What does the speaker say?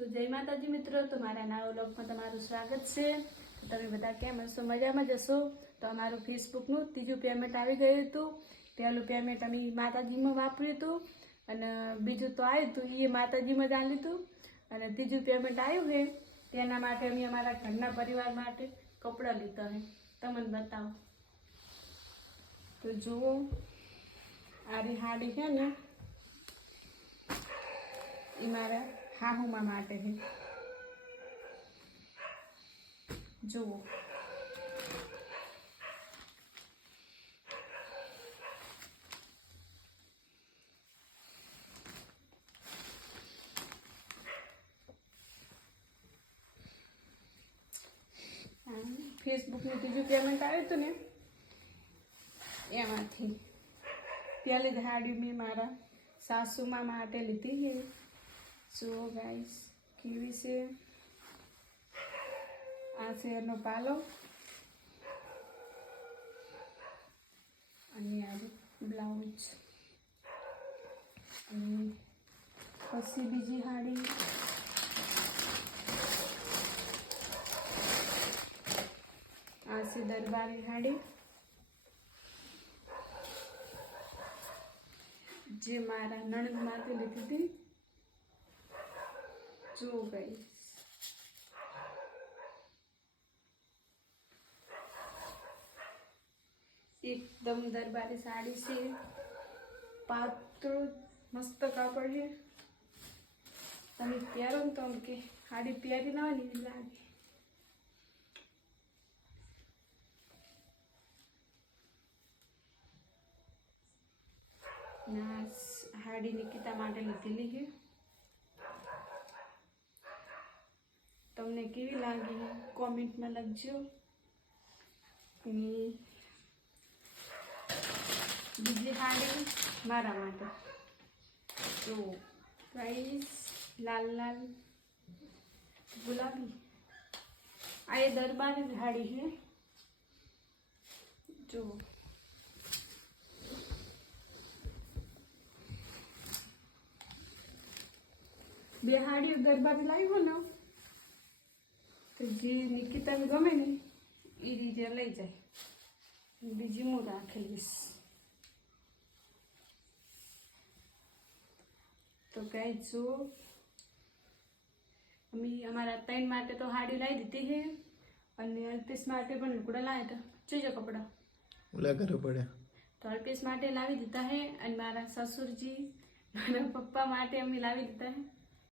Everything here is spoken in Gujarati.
તો જય માતાજી મિત્રો, તો મારા નવા વ્લોગમાં તમારું સ્વાગત છે। તો તમે બધા કેમ હશો? મજામાં જ હશો? તો અમારું ફેસબુકનું ત્રીજું પેમેન્ટ આવી ગયું હતું। પહેલું પેમેન્ટ અમે માતાજીમાં વાપર્યું હતું અને બીજું તો આવ્યું હતું એ માતાજીમાં જ આલ્યું હતું અને ત્રીજું પેમેન્ટ આવ્યું છે તેના માટે અમે અમારા ઘરના પરિવાર માટે કપડાં લીધા છે। તમને બતાવો તો જુઓ, આ હાડી છે ને એ મારા હાહુમાં માટે છે। જુઓ, ફેસબુકનું ત્રીજું પેમેન્ટ આવ્યું હતું ને એમાંથી પહેલી જ હાડી મેં મારા સાસુમાં માટે લીધી છે। જુઓ ગાઈસ કેવી છે। આ છે એનો પાલો અને આ બ્લાઉઝ અને પછી બીજી હાડી આ છે દરબારી હાડી જે મારા નણંદમાંથી લીધી હતી। જો ગઈ એકદમ દરબારી સાડી છે, પાતળું મસ્ત કાપડ છે। તમે પહેરો ને તો કે સાડી પહેરી ના હોય ને એવી લાગે। ના હાડી નિકિતા માટે લીધેલી છે। તમને કેવી લાગી કોમેન્ટમાં લખજો। બીજી હાડી મારા માટે તો ગાઈસ લાલ લાલ ગુલાબી આ એ દરબારી હાડી છે। જો બે હાડીઓ દરબારી લાવી હોય ને તો જે નિકિતાને ગમે ને એ રીતે લઈ જાય, બીજી હું રાખીશ। તો કઈ જો અમે અમારા ત્રણ માટે તો હાડી લાવી દીધી છે અને અલ્પેશ માટે પણ લુગડા લાવ્યા હતા। જોઈજો કપડા ઓલા ઘરે પડ્યા તો અલ્પેશ માટે લાવી દીધા છે અને મારા સસુરજી મારા પપ્પા માટે અમે લાવી દીધા છે।